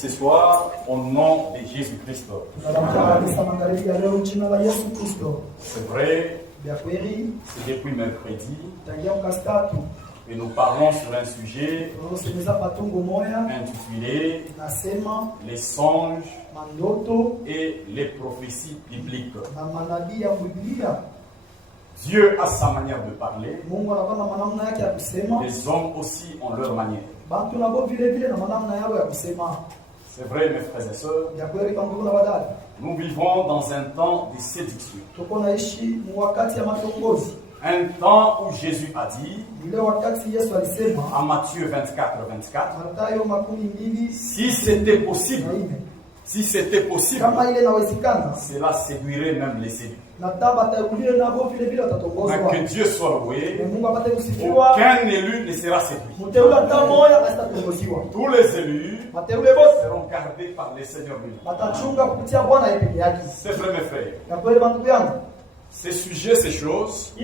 ce soir au nom de Jésus-Christ. C'est vrai, c'est depuis mercredi et nous parlons sur un sujet intitulé les songes et les prophéties bibliques. Dieu a sa manière de parler. Les hommes aussi ont leur manière. C'est vrai, mes frères et sœurs. Nous vivons dans un temps de séduction. Un temps où Jésus a dit, à Matthieu 24, 24, si c'était possible, cela séduirait même les séduits. Que Dieu soit loué, aucun élu ne sera séduit. Tous les élus seront gardés par les seigneurs lui. C'est vrai, mes frères. Ces sujets, ces choses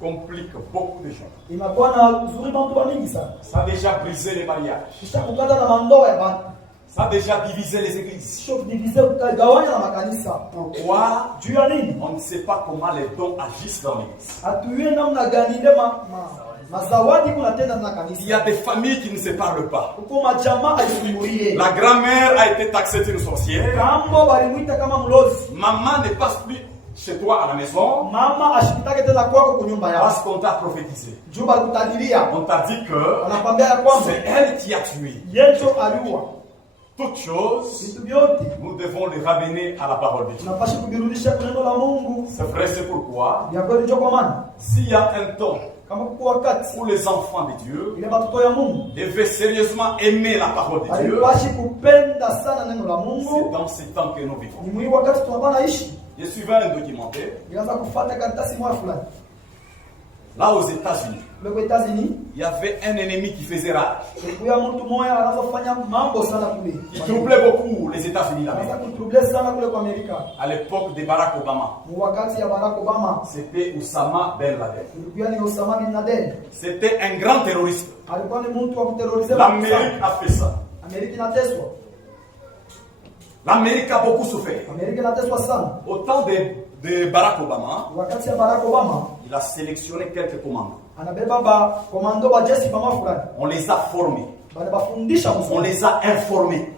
compliquent beaucoup de gens. Ça a déjà brisé les mariages. Ça a déjà divisé les églises. Pourquoi? On ne sait pas comment les dons agissent dans l'église. Il y a des familles qui ne se parlent pas. La grand-mère a été taxée d'une sorcière. Maman n'est pas plus chez toi à la maison. Parce qu'on t'a prophétisé. On t'a dit que c'est elle qui a tué. Toutes choses, nous devons les ramener à la parole de Dieu. C'est vrai, c'est pourquoi s'il y a un temps où les enfants de Dieu devaient sérieusement aimer la parole de Dieu, c'est dans ce temps que nous vivons. Je suivais un documentaire. Là aux États-Unis, il y avait un ennemi qui faisait rage. Qui troublait beaucoup les États-Unis à l'époque de Barack Obama. C'était Oussama Ben Laden. C'était un grand terroriste. L'Amérique a fait ça. L'Amérique a beaucoup souffert. Au temps de Barack Obama, il a sélectionné quelques commandants. On les a formés. On les a informés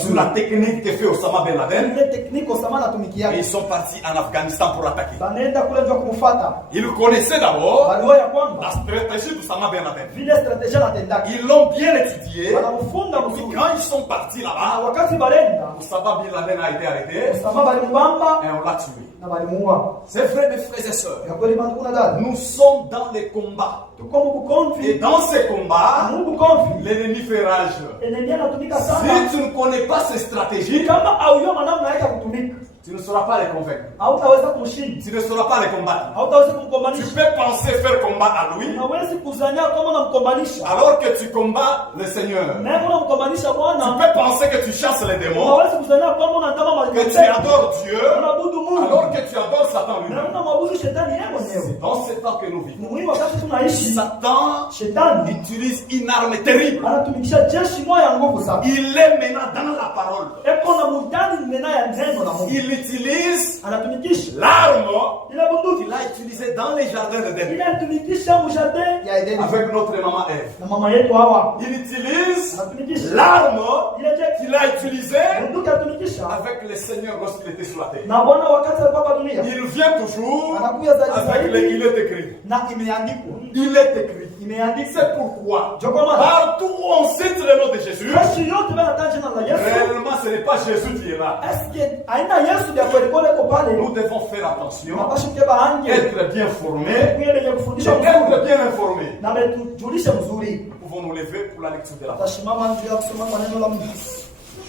sur la technique que fait Oussama Ben Laden. Et ils sont partis en Afghanistan pour l'attaquer. Ils connaissaient d'abord la stratégie d'Oussama Ben Laden. Ils l'ont bien étudié. Et quand ils sont partis là-bas, Oussama Ben Laden a été arrêté et on l'a tué. C'est vrai, mes frères et sœurs. Nous sommes dans les combats. Et dans ces combats, l'ennemi fait rage. Si tu ne connais pas ces stratégies, tu ne sauras pas les convaincre. Tu ne sauras pas les combattre. Tu peux penser faire combat à lui, alors que tu combats le Seigneur. Tu peux penser que tu chasses les démons, que tu adores Dieu, alors que tu adores Satan lui-même. C'est dans ce temps que nous vivons. Satan utilise une arme terrible. Il est maintenant dans la parole. Il utilise l'arme qu'il a utilisée dans les jardins d'Éden avec notre maman Ève. Il utilise l'arme qu'il a utilisée avec le Seigneur lorsqu'il était sur la terre. Il vient toujours avec le il est écrit. Il est écrit. C'est pourquoi partout où on cite le nom de Jésus, réellement ce n'est pas Jésus qui est là. Nous devons faire attention, être bien formés, être bien informés. Nous pouvons nous lever pour la lecture de la parole.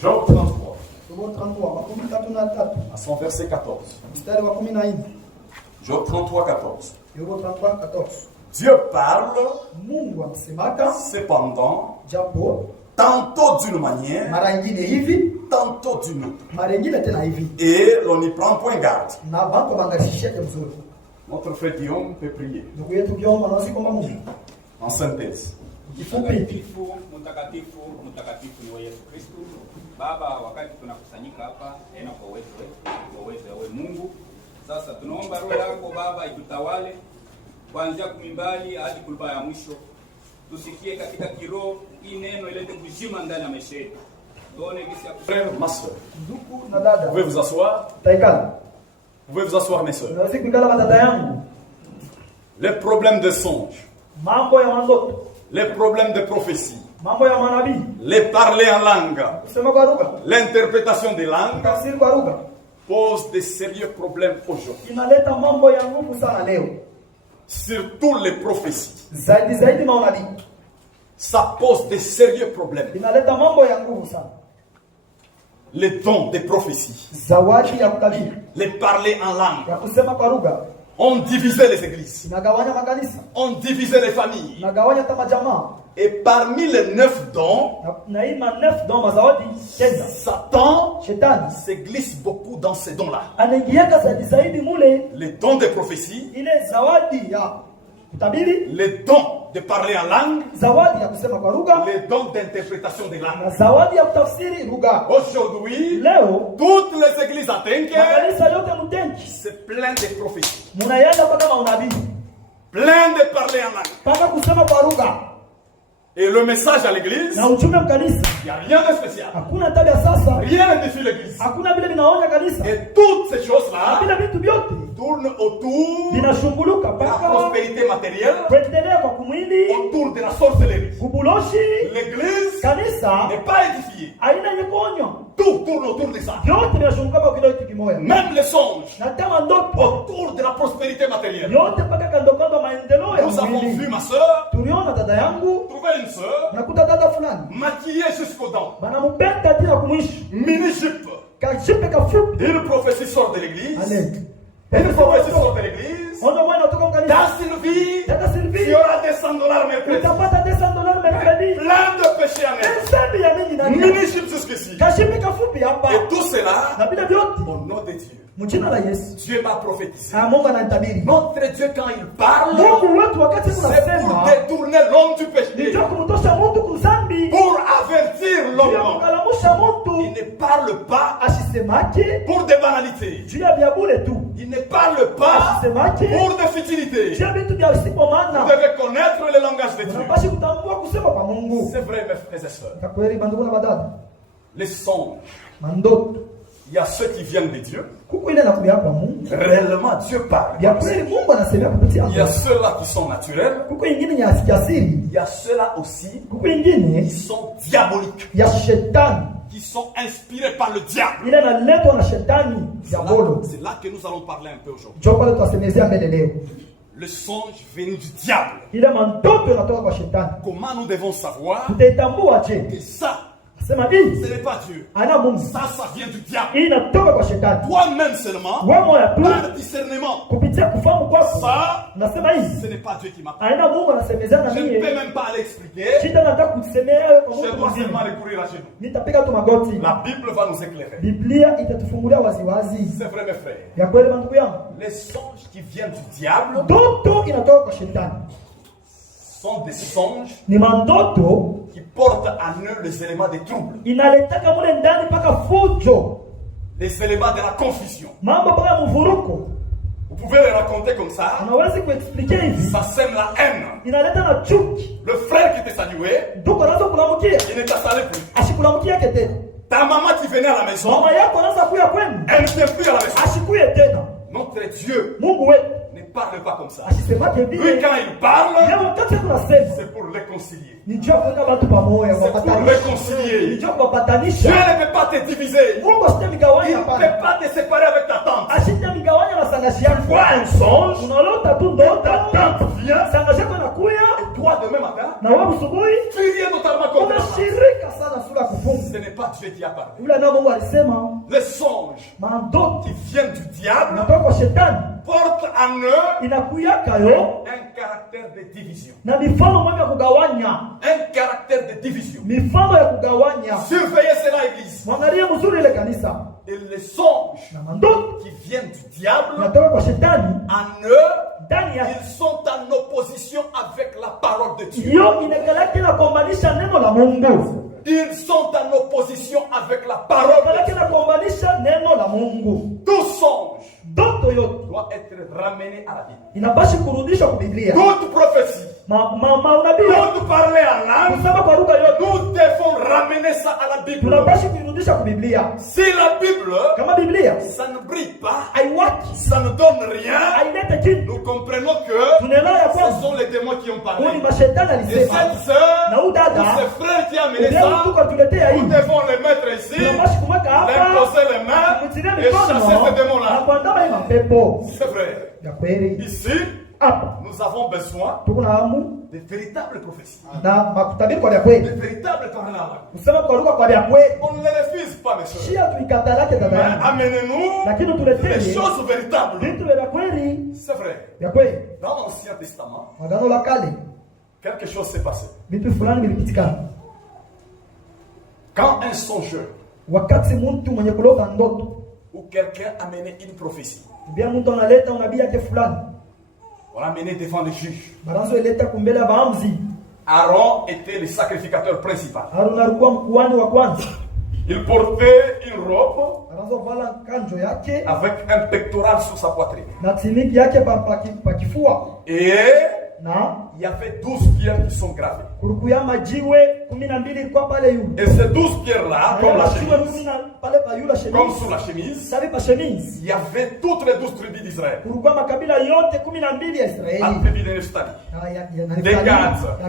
Job 33, à son verset 14. Job 33, 14. Dieu parle, cependant, tantôt d'une manière, tantôt d'une autre. Et l'on n'y prend point garde. Notre frère Guillaume peut prier. En synthèse. Mtakatifu ni wa Yesu Kristo. Baba, wakati tunakusanyika hapa tena kwa uwezo wa Mungu. Sasa tunaomba roho yako Baba itutawale kuanzia kumimbali hadi kulba ya mwisho. Tusikie katika kiroho hii neno ilete kuzima ndani ya maisha yetu. Tuone kisi ya frère, ma soeur. Vous pouvez vous asseoir. Vous pouvez vous asseoir, mes soeurs. Les problèmes de songe. Les problèmes de prophétie. Les parler en langue. L'interprétation des langues pose des sérieux problèmes aujourd'hui. Surtout les prophéties. Ça pose des sérieux problèmes. Les dons des prophéties. Les parler en langue. On divisait les églises. On divisait les familles. Et parmi les 9 dons, Satan se glisse beaucoup dans ces dons-là. Les dons de prophétie, les dons de parler en langue, les dons d'interprétation des langues. Aujourd'hui, toutes les églises à Tenke, c'est plein de prophéties, plein de parler en langue. Et le message à l'église, il n'y a rien de spécial. Rien ne défie l'église. Et toutes ces choses-là tournent autour de la prospérité matérielle, autour de la sorcellerie. L'église n'est pas édifiée. Tout tourne autour de ça. Même les songes, autour de la prospérité matérielle. Nous avons vu ma soeur trouver une soeur maquillée jusqu'aux dents, mini-jupe. Une prophétie sort de l'église. Une prophétie sort de l'église. Ta Sylvie, il y aura $200 mercredi. Plein de péchés en elle. Mini-jupe jusqu'ici. Et tout cela au nom de Dieu. Dieu m'a prophétisé. Notre Dieu, quand il parle, c'est pour détourner l'homme du péché, pour avertir l'homme. Il ne parle pas pour des banalités. Il ne parle pas pour des futilités. Vous devez connaître le langage de Dieu. C'est vrai, mes frères et sœurs. Les songes, il y a ceux qui viennent de Dieu. Réellement, Dieu parle. Il y a ceux-là qui sont naturels. Il y a ceux-là aussi qui sont diaboliques, qui sont inspirés par le diable. C'est là que nous allons parler un peu aujourd'hui. Le songe venu du diable. Comment nous devons savoir que ça, ce n'est pas Dieu. Ça vient du diable. Toi-même seulement, par discernement, ça, ce n'est pas Dieu qui m'a parlé. Je ne peux même pas l'expliquer. Je dois seulement recourir à genoux. La Bible va nous éclairer. C'est vrai, mes frères. Les songes qui viennent du diable sont des songes qui portent en eux les éléments des troubles, les éléments de la confusion. Vous pouvez les raconter comme ça. Ça sème la haine. Le frère qui te saluait, il ne t'a salué plus. Ta maman qui venait à la maison, elle ne vient plus à la maison. Notre Dieu ne parle pas comme ça. Lui, quand il parle, c'est pour réconcilier. C'est pour réconcilier. Dieu ne peut pas te diviser. Il ne peut pas te séparer avec ta tante. Tu vois un songe, ta tante vient, et toi demain matin, tu viens totalement comme ça. Ce n'est pas Dieu qui a parlé. Les songes qui viennent du diable portent en eux un caractère de division. Un caractère de division. Surveillez cela, Église. Et les songes qui viennent du diable, en eux, ils sont en opposition avec la parole de Dieu. Ils sont en opposition avec la parole de Dieu. Tout songe doit être ramené à la Bible. Toute prophétie, toute parler en langue, nous devons ramener ça à la Bible. Si la Bible, ça ne brille pas, ça ne donne rien, nous comprenons que ce sont les démons qui ont parlé. Et cette sœur, ou ce frère qui a amené ça, nous devons les mettre ici, les poser les mains et chasser ces démons-là. C'est vrai. Ici, nous avons besoin de véritables prophéties. De véritables paroles. On ne les refuse pas, mes soeurs. Mais amenez-nous les choses véritables. C'est vrai. Dans l'Ancien Testament, quelque chose s'est passé. Quand un songeur ou quelqu'un amenait une prophétie, On l'a mené devant les juges. Banazoileta kumbele ya baamzi. Aaron était le sacrificateur principal. Aaron alikuwa mkuhani wa kwanza. Il portait une robe Anazovala kanjo yake avec un pectoral sur sa poitrine. na tiniki yake pa kifua. Et Na il y avait 12 pierres qui sont gravées. kurukuya majiwe 12 ilikuwa pale yule. Et ces 12 pierres-là, comme la chemise, pale pa yule chemise. comme sur la chemise, Sabi pa chemise. il y avait toutes les 12 tribus d'Israël. Kurukuya makabila yote 12 ya Israeli. La tribu de Nephtali. Des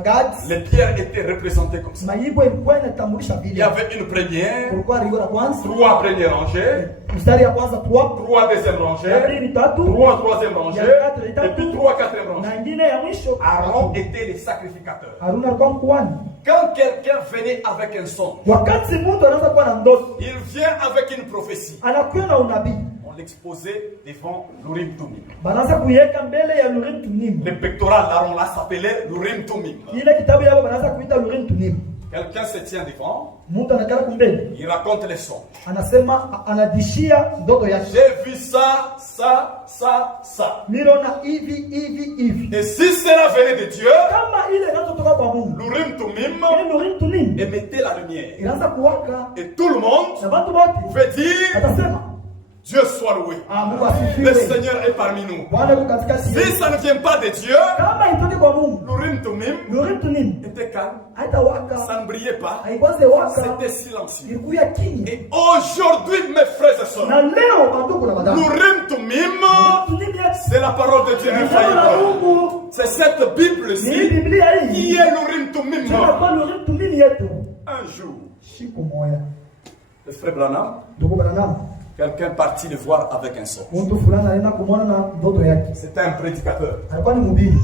Gad. Les pierres étaient représentées comme ça. Majiwe ilikuwa inatambulisha Il y vile. avait une première, Kulikuwa rigo la kwanza. 3 premières rangées, Mstari ya kwanza 3. 3 deuxième Ya rangées, pili 3. 3 troisième rangées, Ya et puis 3 quatrième Na rangées. ingine ya mwisho. Aaron était le sacrificateur. Haruna alikuwa mkuhani. Quand quelqu'un venait avec un son, Wakati mtu anaanza kuwa na ndoto, il vient avec une prophétie. anakuwa na unabii. On l'exposait devant l'Urim Tumim. Banaanza kuiweka mbele ya Urim Tumim. Le pectoral d'Aaron là s'appelait l'Urim Tumim. Ile kitabu yao banaanza kuita Urim Tumim. Quelqu'un se tient devant, Mtu anakaa kumbele. il raconte les sons. Anasema anadishia ndoto yake. J'ai vu ça, ça, ça, ça. Niliona hivi. Et si cela venait de Dieu, Kama ile inayotoka kwa Mungu. l'Urim Tumim Ile Urim Tumim. émettait la lumière. Inaanza kuwaka. Et tout le monde Na watu wote pouvait dire atasema, Dieu soit loué. Mungu Le asifiwe. Seigneur est parmi nous. Bwana yuko katikati Si yetu. ça ne vient pas de Dieu, Kama itoke kwa Mungu. l'Urim Tumim Urim Tumim. était calme. Haitawaka. Ça ne brillait pas. Haikwanze waka. C'était silencieux. Ilikuwa kimya. Et aujourd'hui, mes frères et sœurs, Na leo bandugu na madam. l'Urim Tumim, Tumim yetu. c'est la parole de Dieu Neno la infaillible. Mungu. C'est cette Ni Bible-ci Biblia hii. qui est l'Urim Tumim. Tunakuwa Urim Tumim yetu. Un jour, Siku moja. le frère Branham, Ndugu Branham, quelqu'un partit le voir avec un son. mtu fulani alienda kumwona na ndoto yake. C'était un prédicateur. Alikuwa ni mhubiri.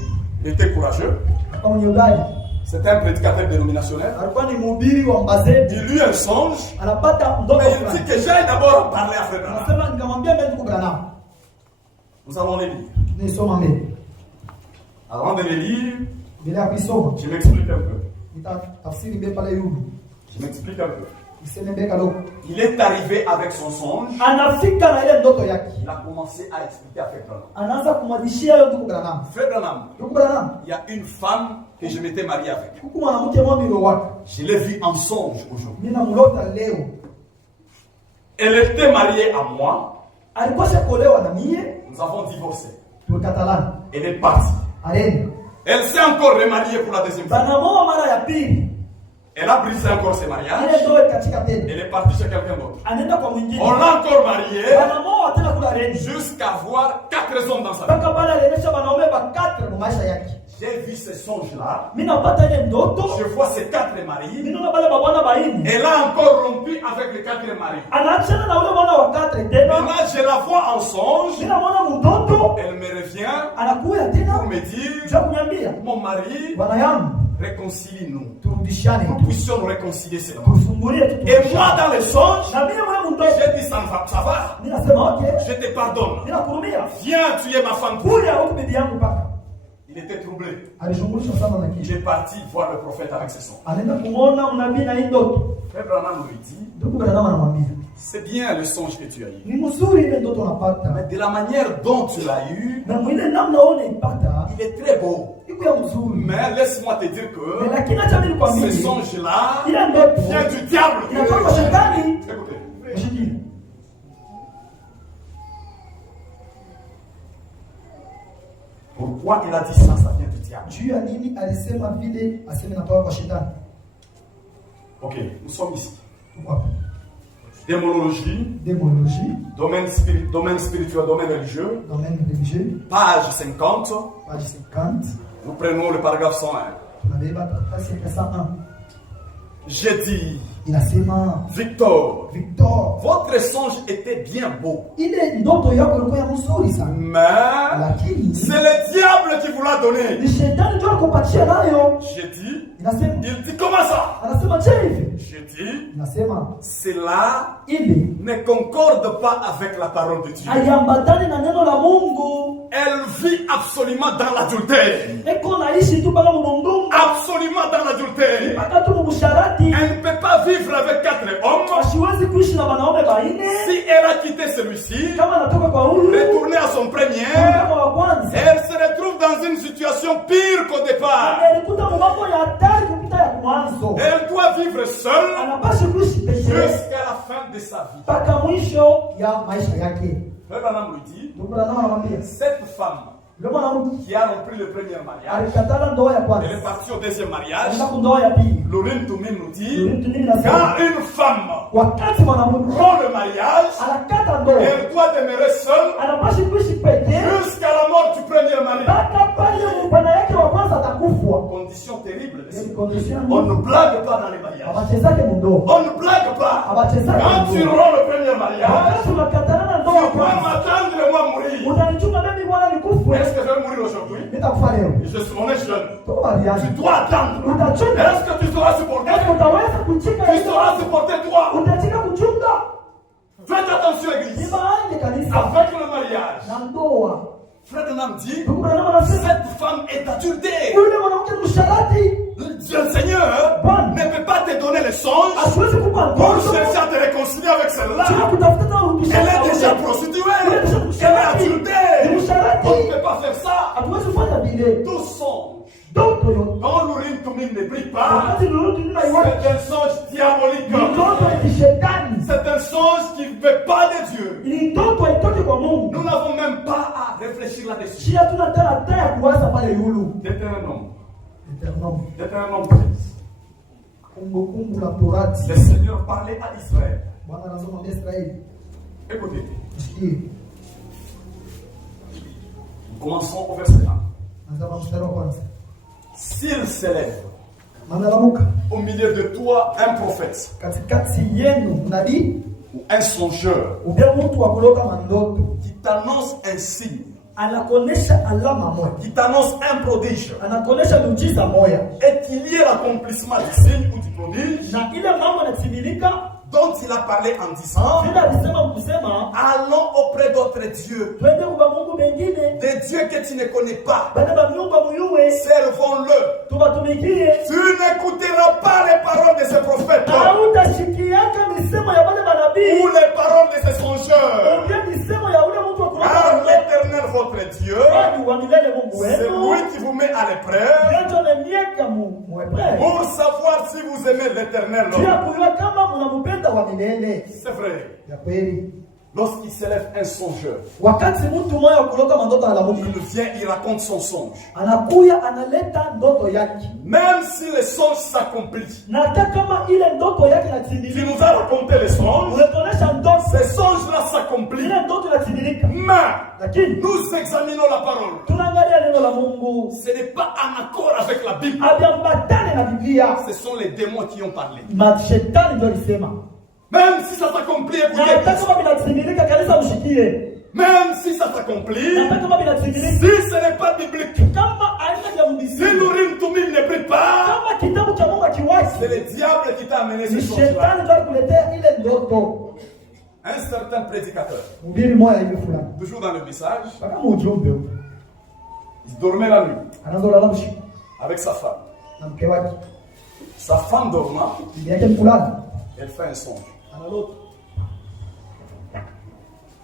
Il était courageux. Alikuwa mwenye udari. C'était un prédicateur dénominationnel. Alikuwa ni mhubiri wa Mbazeti. Il eut un songe. Anapata ndoto Mais il fulani. dit que j'aille d'abord parler à frère Branham. Anasema nikamwambia mbele ndugu Branham. Nous allons les lire. Nisoma mbele. Avant de les lire, Bila kusoma. je m'explique un peu. Nitatafsiri mbele pale yule. Je m'explique un peu. Niseme mbele kidogo. Il est arrivé avec son songe. Anafika na ile ndoto yake. Il a commencé à expliquer à frère Branham. Anaanza kumwadishia yule ndugu Branham. Frère Branham, Ndugu Branham, il y a une femme que je m'étais marié avec. huku mwanamke mmoja niliowaka. Je l'ai vue en songe aujourd'hui. Mimi namlota leo. Elle était mariée à moi. Alikuwa shakolewa na mie. Nous avons divorcé. Tukatalana. Elle est partie. Alienda. Elle s'est encore remariée pour la deuxième fois. Banamoa mara ya pili. Elle a brisé encore ses mariages. Ile ndoa katika tena. Elle est partie chez quelqu'un d'autre. Anaenda kwa mwingine. On l'a encore mariée Banamoa tena kula reni. jusqu'à voir 4 hommes dans sa vie. Mpaka bana alionyesha wanaume ba 4 kwa maisha yake. J'ai vu ces songes-là. Mimi napata ile ndoto. Je vois ces 4 maris. Mimi naona bale babwana baini. Elle a encore rompu avec les 4 maris. Anaachana na ule bwana wa 4 tena. Maintenant, je la vois en songe. Mimi naona mtoto. Elle me revient Anakuja tena. pour me dire, Sio kuniambia. mon mari, Bwana yangu, réconcilie-nous. turudishane. Nous puissions nous réconcilier seulement. Tusumbulie tu. Et moi, dans les songes, Na mimi mwana mtoto. j'ai dit, ça va. Mimi nasema okay. Je te pardonne. Mimi nakurumia. Viens, tu es ma femme. Kuja huko bibi yangu paka. Il était troublé. Alishungulishwa sana na Il kitu. est parti voir le prophète avec ses sons. Anaenda kumuona mnabii na hii ndoto. Frère Branham lui dit, Ndugu Branham anamwambia, c'est bien le songe que tu as eu. ni mzuri ile ndoto unapata. Mais de la manière dont tu l'as eu, Na mwile namna unaipata il est très beau. iko ya mzuri. Mais laisse-moi te dire Mais que lakini acha mimi nikwambie. ce songe-là Ile ndoto vient du diable. inatoka kwa shetani. Écoutez. Mshikili. Pourquoi il a dit ça, ça vient du diable. Juu ya nini alisema vile aseme natoka kwa shetani? Ok, nous sommes ici. Tuko hapa. Démonologie, Démonologie, domaine spirituel, domaine religieux, domaine religieux, page 50. page 50. Nous prenons le paragraphe 101. Tunabeba karatasi ya 101. J'ai dit, Inasema Victor, Victor, votre songe était bien beau. ile ndoto yako ilikuwa ya mzuri sana. Mais Lakini c'est le diable qui vous l'a donné. ni shetani ndio alikupatia nayo. J'ai dit, Inasema il dit comment ça? anasema je hivi? J'ai dit, Inasema cela ili ne concorde pas avec la parole de Dieu. haiambatani na neno la Mungu. Elle vit absolument dans l'adultère. Eko naishi tu mpaka mundungu. Absolument dans l'adultère. Mpaka tu mubusharati. Elle ne peut pas vivre avec 4 hommes. Asiwezi kuishi na wanaume baine. Si elle a quitté celui-ci, Kama anatoka kwa huyu. retourner à son premier, Kama wa kwanza. elle se retrouve dans vivre seul anapaswa kuishi pekee jusqu'à la fin de sa vie. mpaka mwisho ya maisha yake. Frère Branham lui dit, Ndugu Branham anamwambia cette femme yule mwanamke qui a rempli le premier mariage, alikatala ndoa ya elle kwanza, est partie au deuxième mariage. anaenda kwa ndoa ya pili. L'Urim Tumim nous dit, Urim Tumim inasema quand une femme wakati mwanamke rompt le mariage, anakata ndoa elle doit demeurer seule anapaswa kuishi pekee jusqu'à la mort du premier mari. mpaka pale bwana yake wa kwanza atakufwa. Condition terrible. Ni condition On ne blague pas dans les mariages. abachezake mundoa, On ne blague pas. abachezake Quand tu mundoa. romps le premier mariage, Wakati unakatana na ndoa ya tu dois kwanza m'attendre moi mourir. utanichunga mimi bwana nikufwe, Est-ce que je vais mourir aujourd'hui? nitakufa leo. On est jeune. Toka mariage Tu dois attendre. utachunga, Est-ce que tu sauras supporter? est-ce utaweza kuchika Tu hiyo? sauras supporter toi. Utachika kuchunga. Faites attention, église. Ibaanje kanisa Avec le mariage, na ndoa. Frère Branham dit, Ndugu Branham anasema cette femme est adultère. yule mwanamke msharati Le Seigneur ne peut pas te donner les songes asiwezi kupa pour ndoto chercher à te réconcilier avec sio celle-là. kutafuta na urudisha. Elle est déjà prostituée. Elle est adultère. Ni msharati. On ne peut pas faire ça. Hatuwezi kufanya vile. Tout songe. Ndoto yote Quand l'Urim Tumim ne brille pas, wakati lolote tunaiona c'est un songe diabolique. ni ndoto ya kishetani, C'est un songe qui ne veut pas de Dieu. ni ndoto haitoki kwa Mungu. Nous n'avons même pas à réfléchir là-dessus. Shia tunataka hata ya kuwaza pale yulu. Deutéronome. Eternum. Deutéronome 13. Kumbukumbu la Torati. Le Seigneur parlait à Israël. Bwana anasema Israeli. Écoutez. Sikie. Nous commençons au verset 1. Anasema mstari wa kwanza. S'il s'élève Manalamuka au milieu de toi un prophète katikati yenu nabii ou un songeur ubia mtu wa kulota mandoto qui t'annonce un signe, anakonesha alama moja, qui t'annonce un prodige, anakonesha miujiza moja, et qu'il y ait l'accomplissement du signe ou du prodige na ile mambo yanatimilika dont il a parlé en disant, vile alisema kusema allons auprès d'autres dieux, twende kwa Mungu mengine, des dieux que tu ne connais pas, bale ba miungu muyuwe servons-le. tubatumikie. Tu n'écouteras pas les paroles de ces prophètes Hautashikiaka misemo ya bale manabii ou les paroles de ces songeurs, ubia misemo ya ule mtu wa kulota car mandoto. l'Éternel votre Dieu, Kwani wa milele Mungu c'est wenu lui qui vous met à l'épreuve ndio ananieka muebrei pour savoir si vous aimez l'Éternel. pia kujua kama mnampenda wa milele. C'est vrai. Ya kweli, Lorsqu'il s'élève un songeur, wakati mtu mmoja kulota mandoto analamuka, il vient, il raconte son songe. anakuya analeta ndoto yake, Même si le songe s'accomplit, na hata kama ile ndoto yake il inatimilika, nous a raconté le songe, unatonesha ndoto ces songes-là s'accomplissent. ile ndoto inatimilika, Mais lakini nous examinons la parole. tunaangalia neno la Mungu Ce n'est pas en accord avec la Bible. abiambatane na Biblia. Ce sont les démons qui ont parlé. Mashetani ndio alisema, Même si ça s'accomplit, na écoutez, hata kama vinatimilika, kanisa mshikie, même si ça na s'accomplit, hata kama vinatimilika, si ce n'est pas biblique, kama aina ya si mdisi, l'Urim Tumim ne brille pas, kama kitabu cha Mungu c'est akiwasi, le diable qui t'a amené ce ni songe-là. shetani ndio alikuletea ile ndoto. Un certain prédicateur, Mhubiri moja hivi fulani, toujours dans le message, kama ujumbe huu, il dormait la nuit anazolala usiku avec sa femme. na mke wake, Sa femme dormant, bibi yake mfulani elle fait un songe. analota,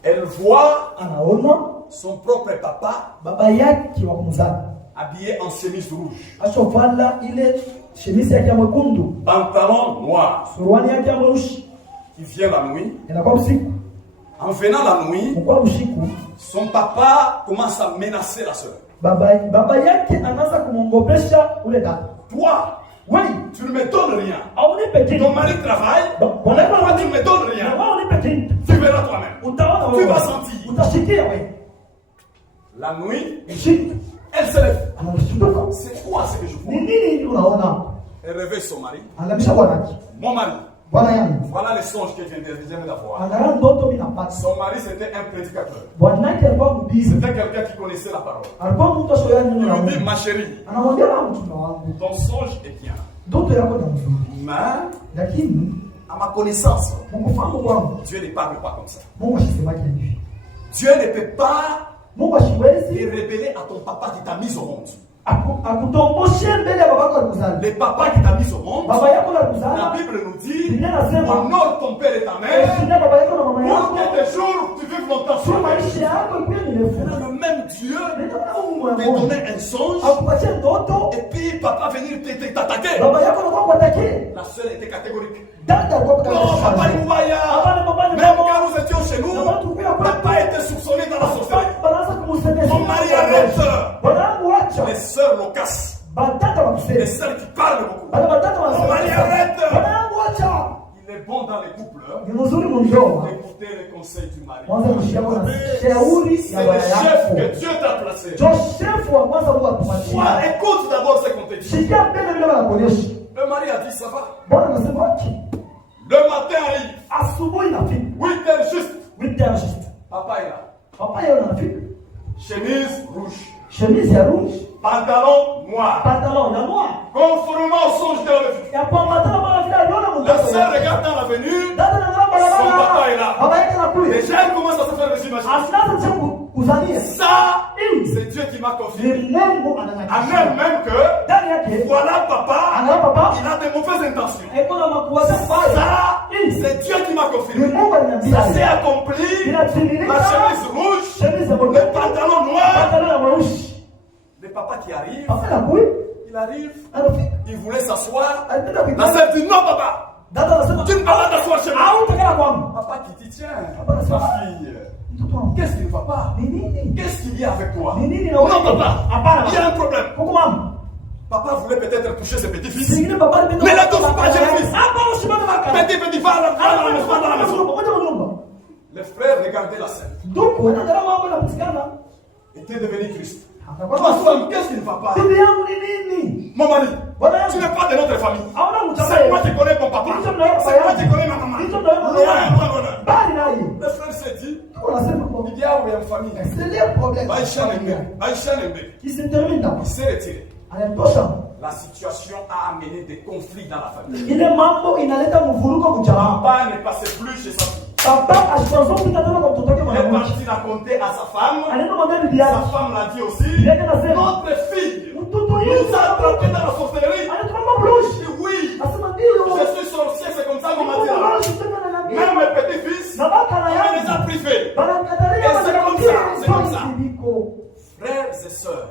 Elle voit anaona son propre papa baba yake wa kumzaa habillé en chemise rouge, ashovala ile shemisi yake ya mwekundu, pantalon noir, suruali yake ya mweusi, qui vient la nuit. inakuwa usiku. En venant la nuit, Mkwa usiku, son papa commence à menacer la sœur. baba yake anaanza kumwongopesha ule dada, Toi, wewe tu ne me donnes rien. haunipe kitu, Ton mari travaille, toi tu ne me donnes na rien. wewe unipe kitu, Tu verras toi-même. utaona Tu wewe, vas sentir. utashikia wewe. La nuit, Usiku elle se lève. anashtuka, C'est quoi ce que je ni vois? nini unaona? Elle réveille son mari. Anabisha bwana yake, Mon mari, bwana yangu, voilà les songes qu'elle vient d'avoir. angalia ndoto mimi napata. Son mari, c'était un prédicateur. Bwana yake alikuwa mbizi, C'était quelqu'un qui connaissait la parole. alikuwa mtu asoya Il neno la lui dit, Mungu. ma chérie, Anamwambia na mtu wangu, ton songe est bien. ndoto yako ni nzuri, Mais, lakini à ma connaissance, Mungu fangu kwangu, Dieu ne parle pas comme ça. Mungu asisemaje hivi. Dieu ne peut pas Mungu te asiwezi révéler à ton papa qui t'a mis au monde. Les papas qui t'a mis au monde, la Bible nous dit, honore ton père et ta mère, pour que tes jours tu vives longtemps sur la terre. Le même Dieu t'a donné un songe, et puis papa venir t'attaquer. La sœur était catégorique. Non, papa Moubaya, même quand nous étions chez nous, papa était soupçonné dans la sorcellerie. Son mari arrête. Les sœurs loquaces. Les sœurs qui parlent beaucoup. Son mari arrête. Il est bon dans les couples d'écouter les conseils du mari. C'est le chef que Dieu t'a placé. Toi, écoute d'abord ce qu'on te dit. Le mari a dit ça va. Le matin arrive. 8h juste. Papa est là. Chemise rouge. Pantalon noir. Conformément au songe de la vie. La sœur regarde dans l'avenue. Son papa est là. Déjà, elle commence à se faire des imaginations. Ça, c'est Dieu qui m'a confié. Même que, voilà papa, il a de mauvaises intentions. Ça, c'est Dieu qui m'a confié. Ça s'est accompli. La chemise rouge, le pantalon noir. Le papa qui arrive, il arrive, il voulait s'asseoir. La sœur dit non papa. Tu ne peux pas t'asseoir chez moi. Papa qui dit tiens, ma fille, qu'est-ce qui ne va pas? Qu'est-ce qu'il y a avec toi? Non papa, il y a un problème. Papa voulait peut-être toucher ses petits-fils. Mais ne touche pas jeune fils. Petit, va dans la maison. Les frères regardaient la scène. Était devenu Christ. Ma femme, qu'est-ce qui ne va pas? Mon mari, tu n'es pas de notre famille. C'est moi qui connais mon papa. C'est moi qui connais ma maman. Le frère s'est dit, il y a une famille. C'est le problème. Il s'est retiré. La situation a amené des conflits dans la famille. Papa ne passait plus chez sa fille. Il est parti raconter à sa femme. Sa femme l'a dit aussi. Notre fille nous a attrapés dans la sorcellerie. Je dis oui. Je suis sorcier, c'est comme ça qu'on m'a dit. Même mes petits-fils, on les a privés. Et c'est comme ça. Frères et sœurs,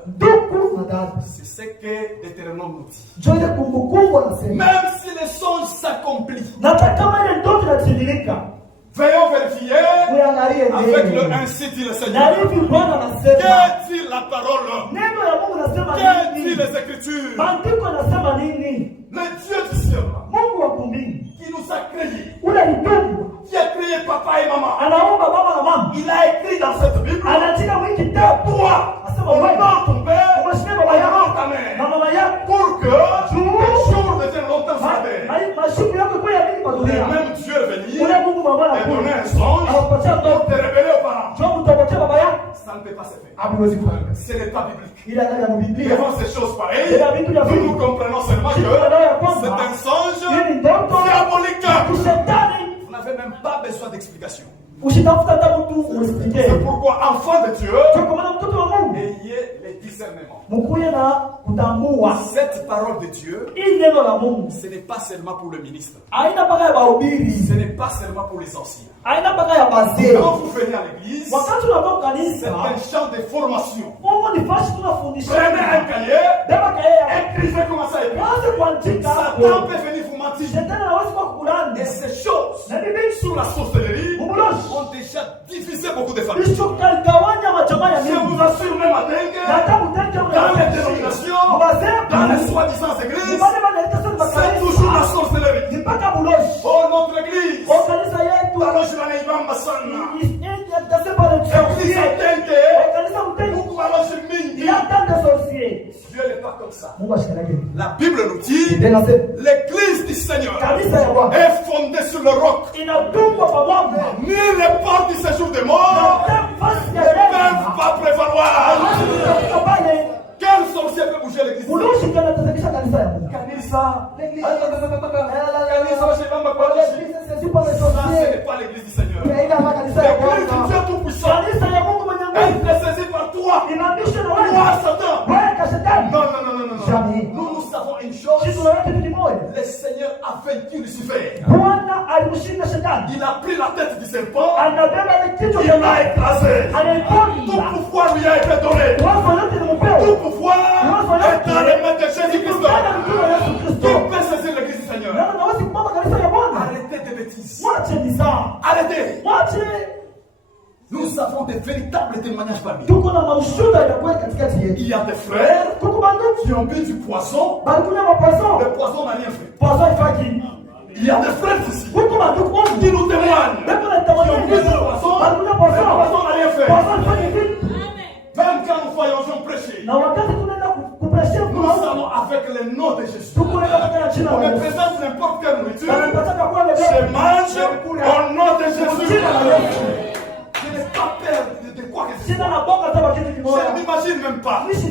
c'est ce que Deutéronome nous dit. Même si les songes s'accomplissent, veillons vérifier avec le ainsi dit le Seigneur. Que dit la parole? Que dit les Écritures? Le Dieu du ciel qui nous a créés, qui a créé papa et maman, il a écrit dans cette Bible toi, honore ton père, honore ta mère, pour que le jour de longtemps sur la terre. Le même Dieu est venu et donné un songe pour te révéler aux parents. Ça ne peut pas se faire. Ce n'est pas biblique. Devant ces choses pareilles, nous comprenons seulement que c'est un songe diabolique. Vous n'avez même pas besoin d'explication. C'est pourquoi, enfant de Dieu, ayez les discernements. Cette parole de Dieu, ce n'est pas seulement pour le ministre. Ce n'est pas seulement pour les anciens. Quand vous venez à l'église, c'est un champ de formation. Prenez un cahier, écrivez comment ça est. Satan peut venir vous mentir. Et ces choses sur la sorcellerie ont déjà divisé beaucoup de familles. Je vous assure, même à Dengue, dans les dénominations, dans les soi-disant églises, c'est toujours la sorcellerie. Oh, notre église, Dieu n'est pas comme ça. La Bible nous dit l'église du Seigneur est fondée sur le roc. Ni les portes du séjour des morts ne peuvent pas prévaloir. Quel sorcier peut bouger l'église? Ça, ce n'est pas l'église du Seigneur. L'église du Dieu Tout-Puissant. Elle est saisie par toi. Toi, Satan. Non. Le Seigneur a vaincu Lucifer. Bwana alimshinda shetani. Il a pris la tête du serpent. Anabeba kichwa Il cha l'a écrasé. Tout pouvoir lui a été donné. Tout pouvoir est dans les mains de Jésus-Christ. Qui peut saisir l'église du Seigneur? Arrêtez des bêtises. Arrêtez. Nous avons des véritables témoignages parmi nous. Il y a des frères qui ont bu du poisson. Le poisson n'a rien fait. Il y a des frères ici qui nous témoignent. Qui ont bu du poisson. Le poisson n'a rien fait. Même quand nous voyageons prêcher, nous allons avec le nom de Jésus. On me présente n'importe quelle nourriture. Je mange au nom de Jésus. Je n'ai pas peur de quoi que ce soit. Je ne m'imagine même pas. Si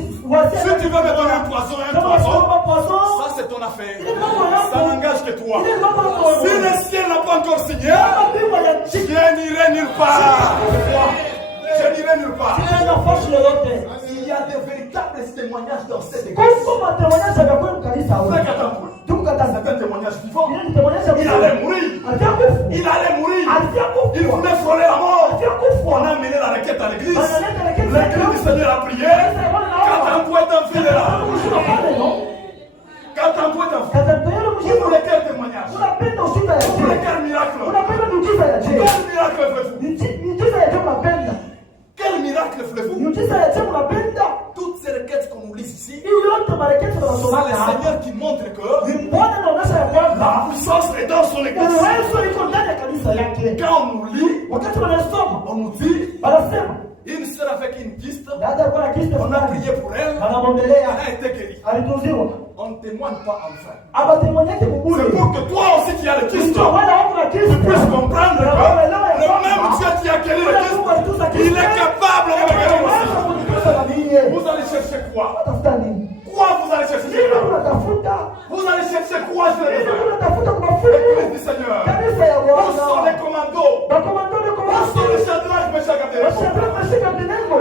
tu veux me donner un poisson, ça c'est ton affaire. Ça n'engage que toi. Si le ciel n'a pas encore signé, je n'irai nulle part. Je n'irai nulle part. Il y a des véritables témoignages dans cette église. C'est un témoignage vivant. Il allait mourir. Il allait mourir. Il voulait frôler la mort. On a mené la requête à l'église. L'église du Seigneur a prié. Quand un poète en file là. Quand un poète en file. Vous voulez quel témoignage? Vous voulez quel miracle? Quel miracle faites-vous? Quel miracle faites-vous? Toutes ces requêtes qu'on nous lit ici, c'est le Seigneur qui montre que la puissance est dans son église. Quand on nous lit, on nous dit une sœur avec une kyste, on a prié pour elle, elle a été guérie. On ne témoigne pas enfin. C'est pour que toi aussi qui as le kyste, tu puisses comprendre que le même Dieu qui a guéri le kyste, il est capable de guérir aussi. Vous allez chercher quoi? Quoi vous allez chercher? Vous allez chercher quoi? Église du Seigneur. Où sont les commandos? Où sont les Shadrach, Meshach, Abednego?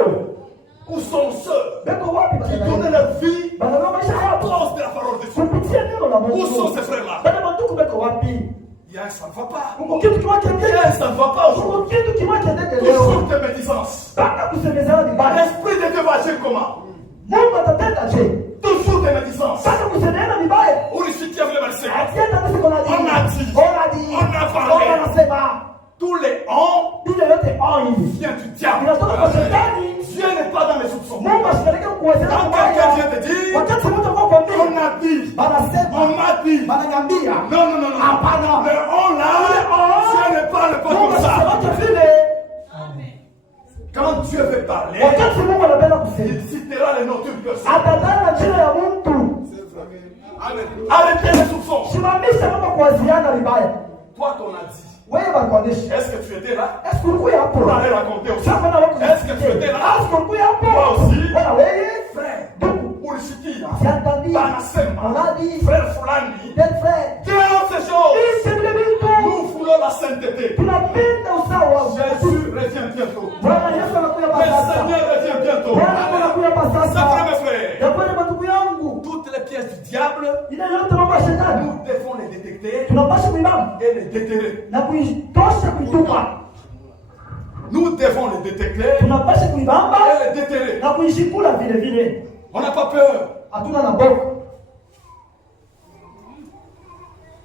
Où sont ceux qui donnaient leur vie à cause de la parole de Dieu? Où sont ces frères-là? Il y a un ça ne va pas. Il y a un ça ne va pas aujourd'hui. Toujours tes médisances. L'Esprit de Dieu va agir comment? Toujours des médisances. Où les filles qui avaient le verset? On a dit. On a parlé. Tous les on viennent du diable. Dieu n'est pas dans les soupçons. Quand quelqu'un vient te dire, on a dit, on m'a dit. Non. Le on là, Dieu n'est pas le pas comme ça. Quand Dieu veut parler, il citera les noms d'une personne. Arrêtez les soupçons. Toi qu'on a dit. Est-ce que tu étais là pour aller raconter aussi? Est-ce que tu étais là? Toi aussi, frère, Urishiki, Banasema, frère Fulani, créons ces choses. Nous voulons la sainteté. Jésus revient bientôt. Le Seigneur revient bientôt. C'est vrai, mes frères. Toutes les pièces du diable, nous devons les détecter et les déterrer. Nous devons les détecter et les déterrer. On n'a pas peur.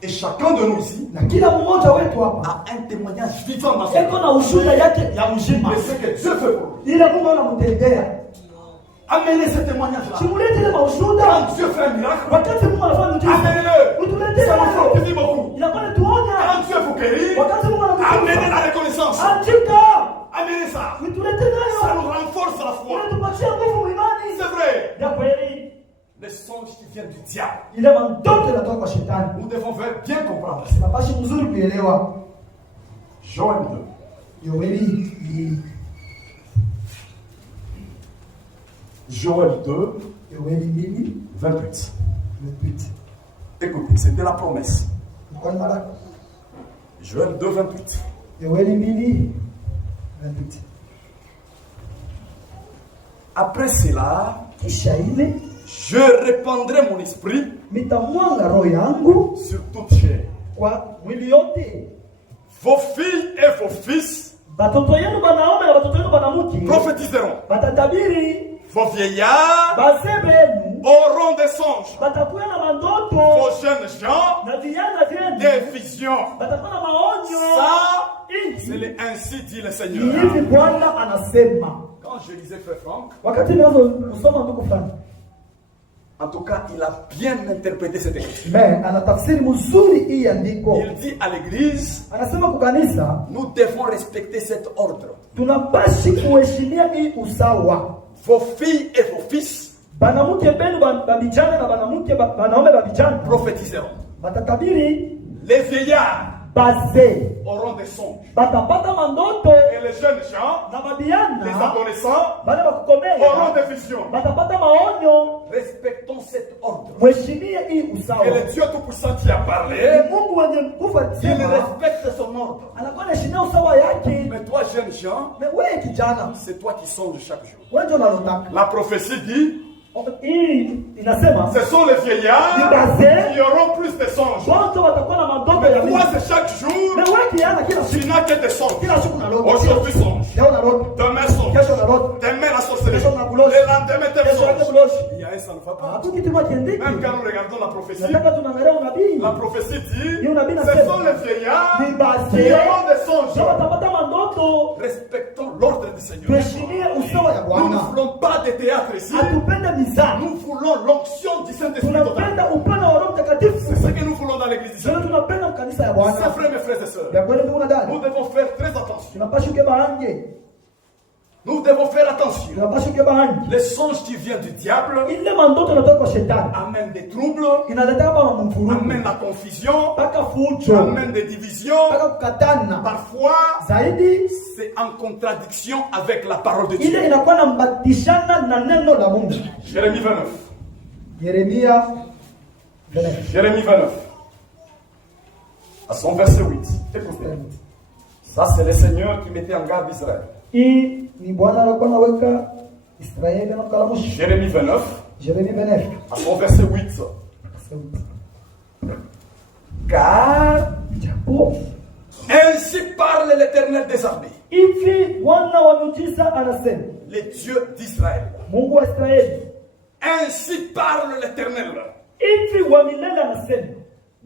Et chacun de nous ici a un témoignage vivant dans son cœur de ce que Dieu fait pour lui. Amenez ce témoignage-là. Quand Dieu fait un miracle, amenez-le. Ça vous fortifie beaucoup. Quand Dieu vous guérit, amenez la reconnaissance. Amenez ça. Ça nous renforce la foi. C'est vrai. Les songes qui viennent du diable. Nous devons bien comprendre. Joël 2. Joël 2, 28. Écoutez, c'était la promesse. Joël 2, 28. Après cela, Je répandrai mon esprit sur toute chair. Vos filles et vos fils prophétiseront. Vos vieillards auront des songes. Vos jeunes gens des visions. Ça, c'est ainsi dit le Seigneur. Quand je lisais Frère Franck, en tout cas, il a bien interprété cette écriture. Il dit à l'église, nous devons respecter cet ordre. Vos filles et vos fils prophétiseront. Les vieillards auront des songes. Et les jeunes gens, les adolescents, auront des visions. Respectons cet ordre. Et le Dieu Tout-Puissant qui a parlé, il respecte son ordre. Mais toi, jeune gens, c'est toi qui songes chaque jour. La prophétie dit, ce sont les vieillards qui auront plus de songes. Mais toi, c'est chaque jour, tu n'as que des songes. Aujourd'hui, songe. Demain, songe. Demain, la sorcellerie. Le lendemain, tel songe. Il y a un, ça ne va pas. Même quand nous regardons la prophétie dit, ce sont les vieillards qui auront des songes. Respectons l'ordre du Seigneur. Nous ne voulons pas de théâtre ici. Nous voulons l'onction du Saint-Esprit total. C'est ce que nous voulons dans l'église ici. Frères et frères et sœurs, nous devons faire très attention. Nous devons faire attention. Les songes qui viennent du diable amènent des troubles, amènent la confusion, amènent des divisions. Parfois, c'est en contradiction avec la parole de Dieu. Jérémie 29. Jérémie 29. À son verset 8. Écoutez. Ça, c'est le Seigneur qui mettait en garde Israël. Jérémie 29. À son verset 8. Car ainsi parle l'Éternel des armées, le Dieu d'Israël. Ainsi parle l'Éternel.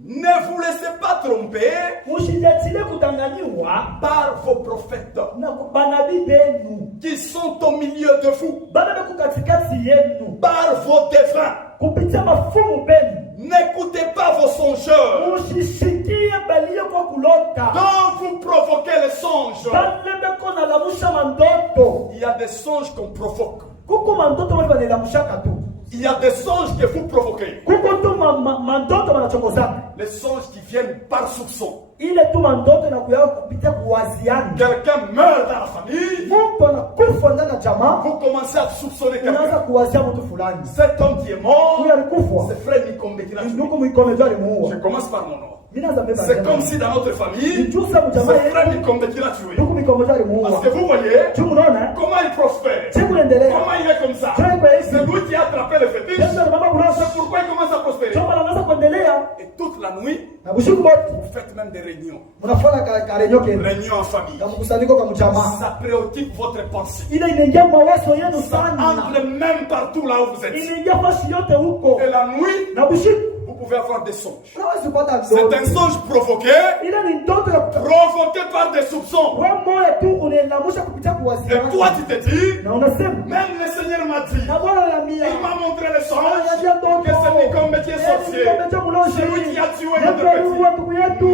Ne vous laissez pas tromper par vos prophètes qui sont au milieu de vous, par vos défunts. N'écoutez pas vos songeurs dont vous provoquez les songes. Il y a des songes qu'on provoque. Il y a des songes que vous provoquez. Les songes qui viennent par soupçon. Quelqu'un meurt dans la famille. Vous commencez à soupçonner quelqu'un. Cet homme qui est mort, c'est frère Nikombe qui l'a tué. Je commence par mon nom. C'est comme si dans notre famille, c'est frère Nikombe qui l'a tué. Parce que vous voyez comment il prospère, comment il est comme ça. C'est lui qui a attrapé le fétiche. C'est pourquoi il commence à prospérer. Et toute la nuit, vous faites même des réunions. Réunions en famille. Ça préoccupe votre pensée. Ça entre même partout là où vous êtes. Et la nuit, vous pouvez avoir des songes. C'est un songe provoqué par des soupçons. Et toi tu te dis, même le Seigneur m'a dit, il m'a montré le songe, que c'est Nikombe qui est sorcier, c'est lui qui a tué le petit.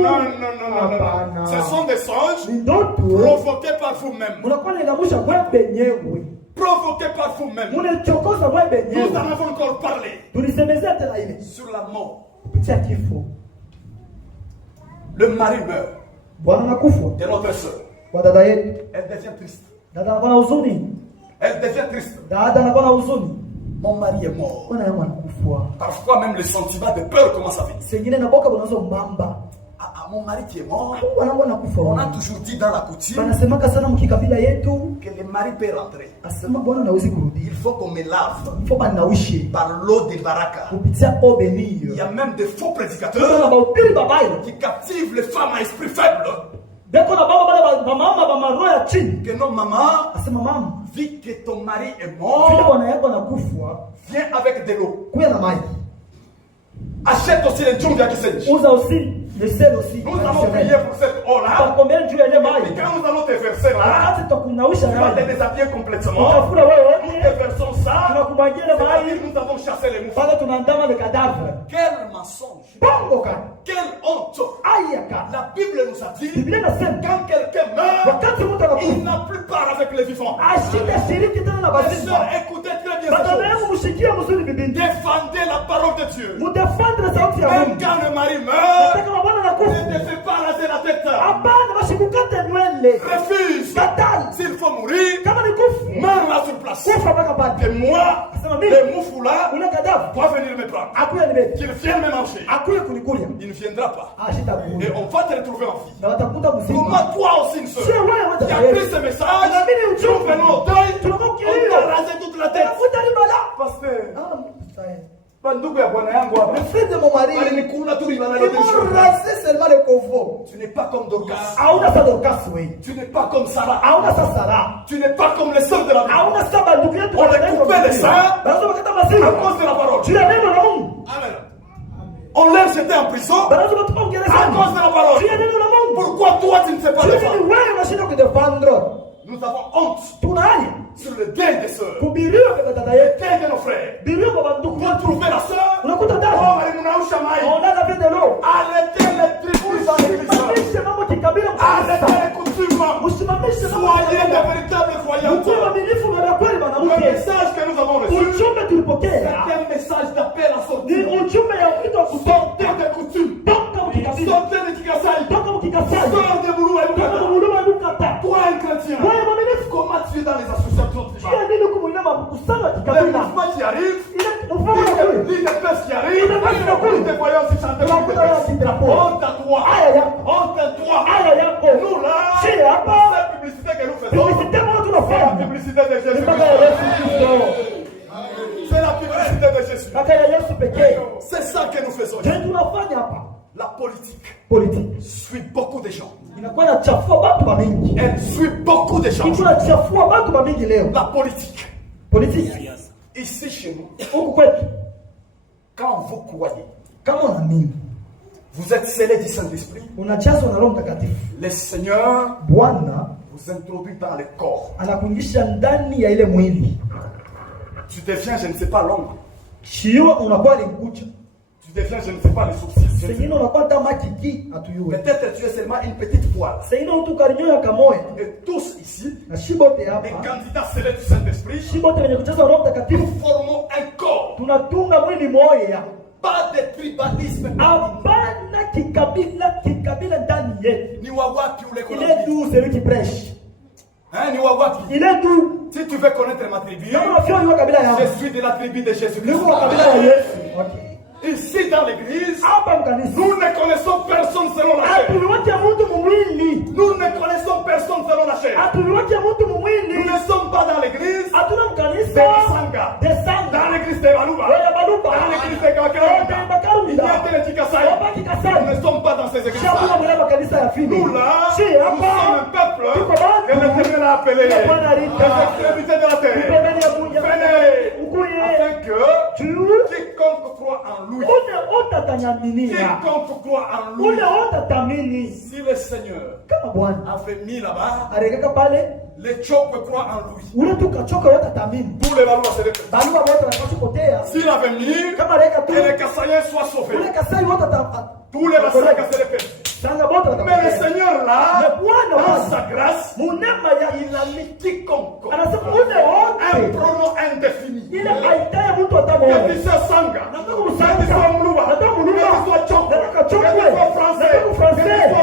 Non. Ce sont des songes provoqués par vous-même. Provoqués par vous-même. Nous en avons encore parlé sur la mort. Le mari meurt de notre soeur. Elle devient triste. Elle devient triste. Mon mari est mort. Parfois même le sentiment de peur commence à venir. mon mari qui est mort. On a toujours dit dans la coutume que le mari peut rentrer. Il faut qu'on me lave par l'eau des barakas. Il y a même des faux prédicateurs qui captivent les femmes à esprit faible. Que non, maman, vu que ton mari est mort, viens avec de l'eau. Achète aussi les djungas qui s'échent. Le sel aussi. Nous allons prier pour cette eau-là. Par combien Dieu est le maïs? Et quand nous allons te verser là, tu vas te déshabiller complètement. Nous te versons ça. Nous avons chassé les mouches. Quel mensonge. Quelle honte. La Bible nous a dit, quand quelqu'un meurt, il n'a plus part avec les vivants. Mes soeurs, écoutez très bien cette chose. Défendez la parole de Dieu. Même quand le mari meurt, ne te fais pas raser la tête. Refuse. S'il faut mourir, meurs là sur place. Et moi, les moufous là, doivent venir me prendre. Qu'ils viennent me manger. Il ne viendra pas. Et on va te retrouver en vie. Comment toi aussi, une soeur, qui a pris ce message, nous venons au deuil, on t'a rasé toute la tête. Pasteur. Le frère de mon mari, ils m'ont rasé seulement le couvreau. Tu n'es pas comme Dorcas. Tu n'es pas comme Sarah. Tu n'es pas comme les sœurs de la Bible. On les coupait les seins à cause de la parole. Amen. On l'a jeté en prison à cause de la parole. Pourquoi toi tu ne sais pas défendre? Nous avons honte sur le deuil des sœurs, le deuil de nos frères. Retrouver la sœur, on a lavé de l'eau. Arrêtez les tribus dans l'église. Arrêtez les coutumes. Soyez de véritables croyants. Le message que nous avons reçu, c'est un message d'appel à sortir. Sortez des coutumes. Sortez des kikasai. Sors de Boulou et Boukata. Toi un chrétien, comment tu es dans les associations tribales? Les mouvements qui arrivent, l'idée de peste qui arrive, les voyants qui chantent. Honte à toi. Honte à toi. Nous là, cette publicité que nous faisons, c'est la publicité de Jésus-Christ. C'est la publicité de Jésus. C'est ça que nous faisons. La politique suit beaucoup de gens. Elle suit beaucoup de gens. La politique. Ici chez nous, quand vous croyez, vous êtes scellés du Saint-Esprit, le Seigneur vous introduit dans le corps. Tu deviens, je ne sais pas, l'ongle. Tu deviens, je ne sais pas, les sourcils. Peut-être tu es seulement une petite poêle. Et tous ici, les candidats scellés du Saint-Esprit, nous formons un corps. Pas de tribalisme. Ni wawapi ou les Il est doux, celui qui prêche. Ni wawapi. Il est doux. Si tu veux connaître ma tribu, je suis de la tribu de Jésus-Christ. Ici dans l'église, nous ne connaissons personne selon la chair. Nous ne connaissons personne selon la chair. Nous ne sommes pas dans l'église des Sanga, dans l'église de Baluba, dans l'église de Kakaramba. Il y a que les Tikasai. Nous ne sommes pas dans ces églises. Nous là, nous sommes un peuple que l'Éternel a appelé les extrémités de la terre. Venez, afin que quiconque croit en lui, quiconque croit en lui, si le Seigneur avait mis là-bas, les chokes croient en lui. Tous les Balouas se répètent. S'il avait mis, que les Kassaïens soient sauvés. Tous les Bassaka se répètent. Mais le Seigneur là, dans sa grâce, il a mis quiconque un pronom indéfini. Que tu sois Sanga, que tu sois Mouloua, que tu sois Tchoko, que tu sois français, que tu sois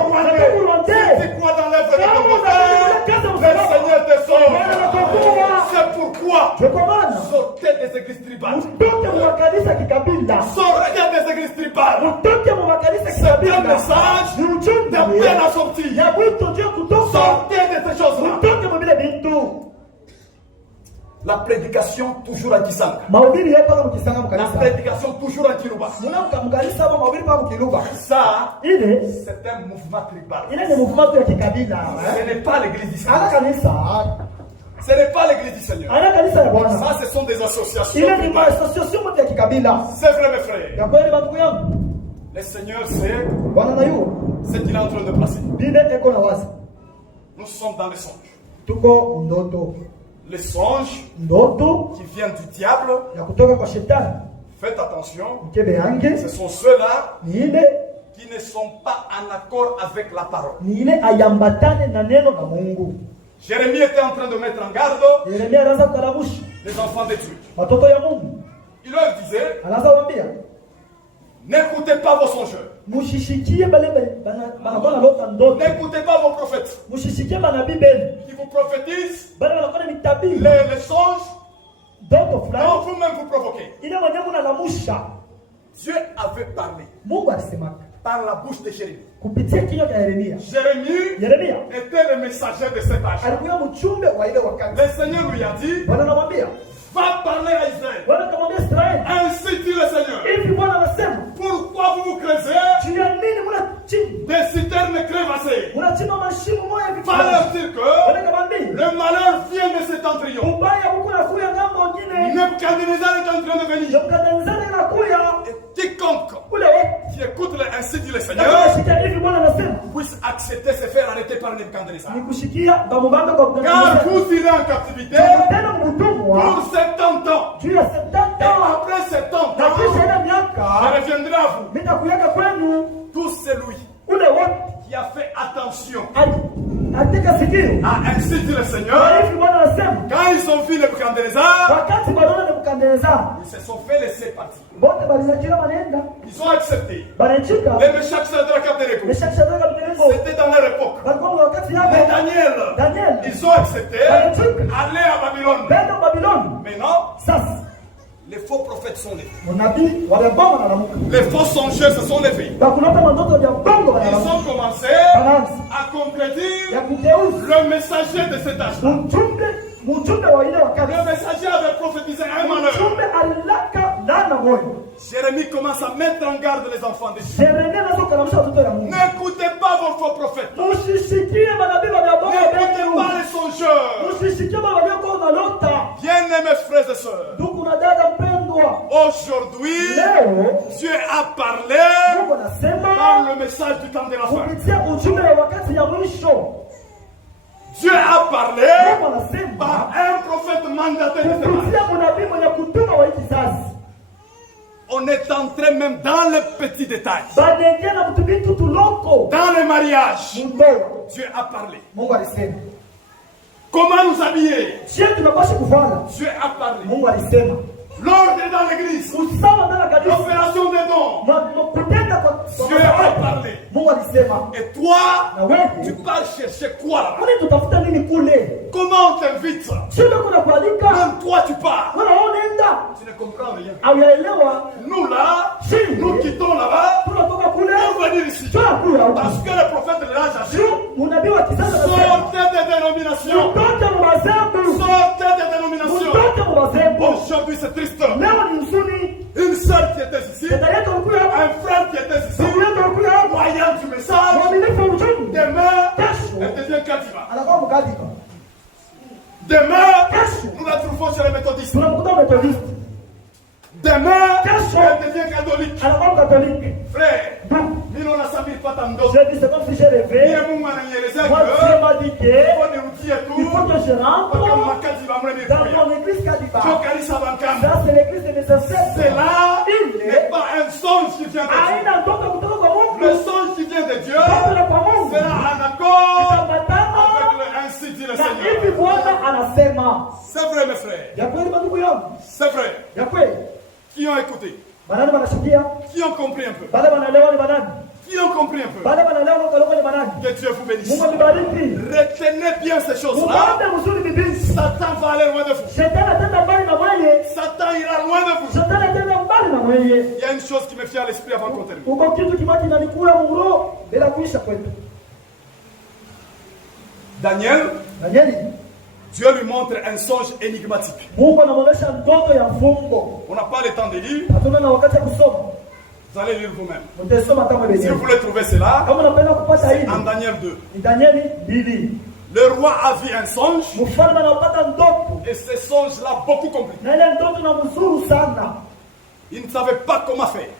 rwandais, si tu crois dans l'œuvre de ton Père, le Seigneur te sauve. C'est pourquoi sortez des églises tribales. Sortez des églises tribales. C'est un message appelle à sortir. Sortez de ces choses-là. La prédication toujours à Kisanga. La prédication toujours à Kiruba. Ça, c'est un mouvement tribal. Ce n'est pas l'église du Seigneur. Ce n'est pas l'église du Seigneur. Ça, ce sont des associations. C'est vrai, mes frères. Le Seigneur sait ce qu'il est en train de placer. Nous sommes dans les songes. Les songes qui viennent du diable. Faites attention. Ce sont ceux-là qui ne sont pas en accord avec la parole. Jérémie était en train de mettre en garde les enfants de Dieu. Il leur disait: n'écoutez pas vos songeurs. N'écoutez pas vos prophètes qui vous prophétisent les songes dont vous-même vous provoquez. Dieu avait parlé par la bouche de Jérémie. Jérémie était le messager de cet âge. Le Seigneur lui a dit: va parler à Israël. Ainsi dit le Seigneur. Pourquoi vous creusez des citernes crevassées? Va leur dire que le malheur vient de cet embryon. Nebuchadnezzar est en train de venir. Et quiconque qui écoute ainsi dit le Seigneur puisse accepter se faire arrêter par Nebuchadnezzar. Car vous irez en captivité pour 70 ans. Et après 70 ans, je reviendrai à vous. Tout celui qui a fait attention à ainsi dit le Seigneur, quand ils ont vu Nebuchadnezzar, ils se sont fait laisser partir. Ils ont accepté. Les Meshach, Shadrach, Abednego, c'était dans leur époque. Mais Daniel, ils ont accepté aller à Babylone. Maintenant, les faux prophètes sont levés. Les faux songeurs se sont levés. Ils ont commencé à compléter le messager de cet âge. Le messager avait prophétisé un malheur. Jérémie commence à mettre en garde les enfants de Dieu. N'écoutez pas vos faux prophètes. N'écoutez pas les songeurs. Bien-aimés frères et sœurs, aujourd'hui, Dieu a parlé par le message du temps de la fin. Dieu a parlé par un prophète mandaté de ce âge. On est entré même dans les petits détails. Dans le mariage, Dieu a parlé. Comment nous habiller? Dieu a parlé. L'ordre dans l'église. L'opération des dons. Dieu a parlé. Et toi, tu pars chercher quoi là-bas? Comment on t'invite? Même toi tu pars. Tu ne comprends rien. Nous là, nous quittons là-bas pour venir ici. Parce que le prophète de l'âge a dit: sortez des dénominations. Sortez des dénominations. Aujourd'hui c'est triste. Une sœur qui était ici, un frère qui était ici, voyant du message, demain, elle devient Kadima. Demain, nous la trouvons chez les méthodistes. Demain, elle devient catholique. Frère, nous on a sami patando. Je dis c'est comme si j'ai rêvé. Moi Dieu m'a dit que il faut que je rentre dans mon église Kadiba. Ça c'est l'église de mes ancêtres. Cela n'est pas un songe qui vient de Dieu. Le songe qui vient de Dieu sera en accord avec le ainsi dit le Seigneur. C'est vrai mes frères. C'est vrai. Qui ont écouté? Qui ont compris un peu? Qui ont compris un peu? Que Dieu vous bénisse. Retenez bien ces choses-là. Satan va aller loin de vous. Satan ira loin de vous. Il y a une chose qui me fait à l'esprit avant qu'on termine. Daniel, Dieu lui montre un songe énigmatique. On n'a pas le temps de lire. Vous allez lire vous-même. Si vous voulez trouver cela, c'est en Daniel 2. Le roi a vu un songe. Et ce songe l'a beaucoup compliqué. Il ne savait pas comment faire.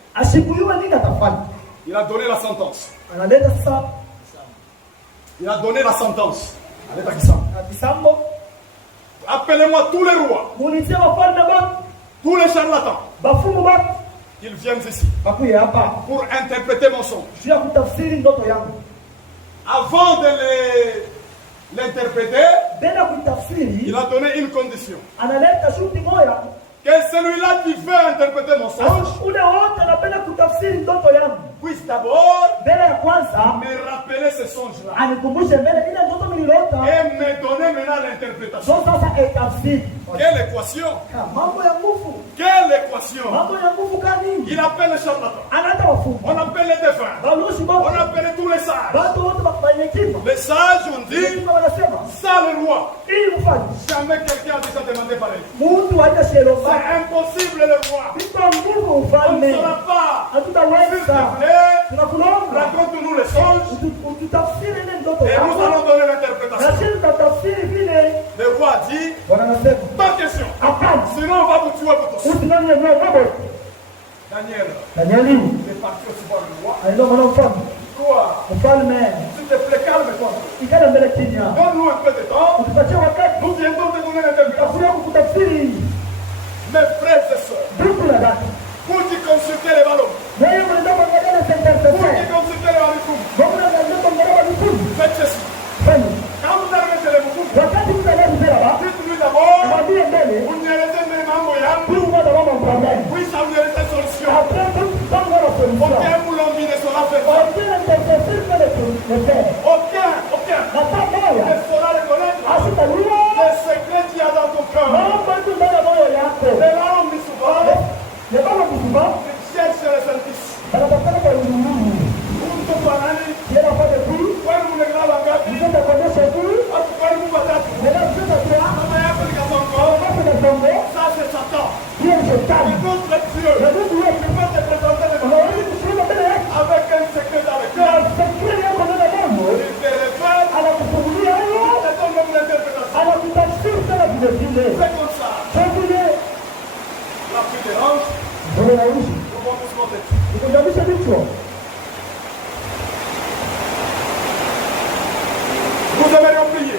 Il a donné la sentence. Il a donné la sentence. Appelez-moi tous les rois, tous les charlatans. Ils viennent ici pour interpréter mon songe. Avant de l'interpréter, il a donné une condition. Que celui-là qui veut interpréter mon songe puisse d'abord me rappeler ce songe-là et me donner maintenant l'interprétation. Quelle équation? Quelle équation? Il appelle les charlatans, on appelle les devins, on appelle tous les sages. Les sages ont dit, ça le roi. Jamais quelqu'un a déjà demandé pareil. C'est impossible le roi. On ne saura pas. S'il te plaît, raconte-nous les songes et nous allons donner l'interprétation. Le roi a dit, pas question. Sinon on va vous tuer pour tous. Daniel est parti aussi voir le roi. Quoi? S'il te plaît, calme-toi. Donne-nous un peu de temps. Nous viendrons te donner l'interprétation. Mes frères et sœurs, pour y consulter les ballons, pour y consulter les ballons, faites ceci. Quand vous arrivez chez les boucous, dites-lui d'abord, vous n'y laissez même un moyen, oui, ça vous laisse une solution. Aucun boulombi ne saura faire ça. Aucun ne saura reconnaître le secret qu'il y a dans ton cœur. Les larmes du souvent, ils cherchent les indices. Ça c'est Satan. Il est contre Dieu. Je peux te présenter avec un secret dans le cœur. Il te révèle. C'est ton même interprétation. C'est comme ça. La pluie dérange. On va tous monter. Vous aimerions prier.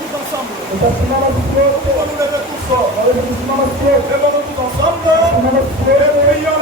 tous ensemble. Tutasimama sisi wote. Nous nous lever tous. Tunaweza kusimama sisi wote. Levons-nous tous ensemble. Tusimame sisi wote. Et prions